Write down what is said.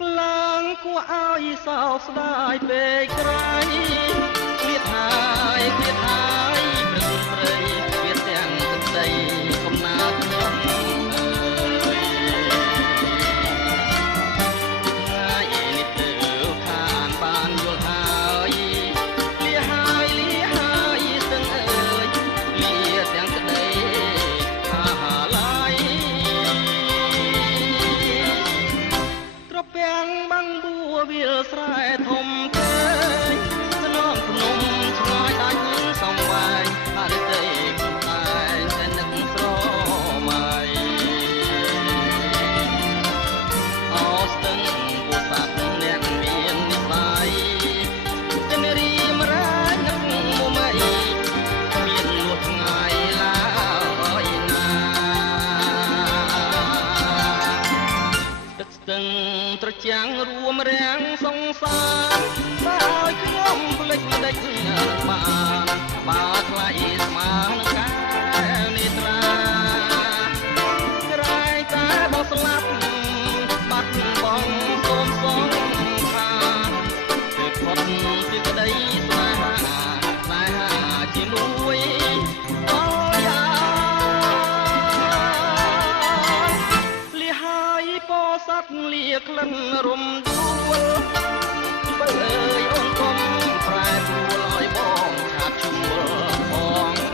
កឡើងគួរឲ្យសោកស្ដាយពេកក្រៃឃ្លាតហើយឃ្លាតហើយព្រឹកព្រៃឃ្លាតទាំងទឹកដីកំណើតខ្ញុំវាលស្រែធំទេស្នងភ្នំឆ្ងាយដាច់សំវែងអរិតីខ្លួនតែតែនឹកស្រមៃអោស្ទឹងពោធិ៍សាត់អ្នកមាននិស័យទិនរីមរាជនឹកមុំអីមានលួចថ្ងៃឡើយណាទឹកស្ទឹងត្រចាំងរួមរាំងសង្សារបើឲ្យខ្ញុំភ្លេចដេចបានបើថ្លៃស្មើនឹងកែវនេត្រាក្រែងតែបោះស្លាប់បាត់បងសូមសងថាគឺផុតពីក្តីស្នេហាស្នេហាជាមួយអើយលីហើយពោស័ព្ទលាក្លិនរំដួលបើអើយអូនគុំប្រែប្រួលឲ្យបងឆាប់ជួលបង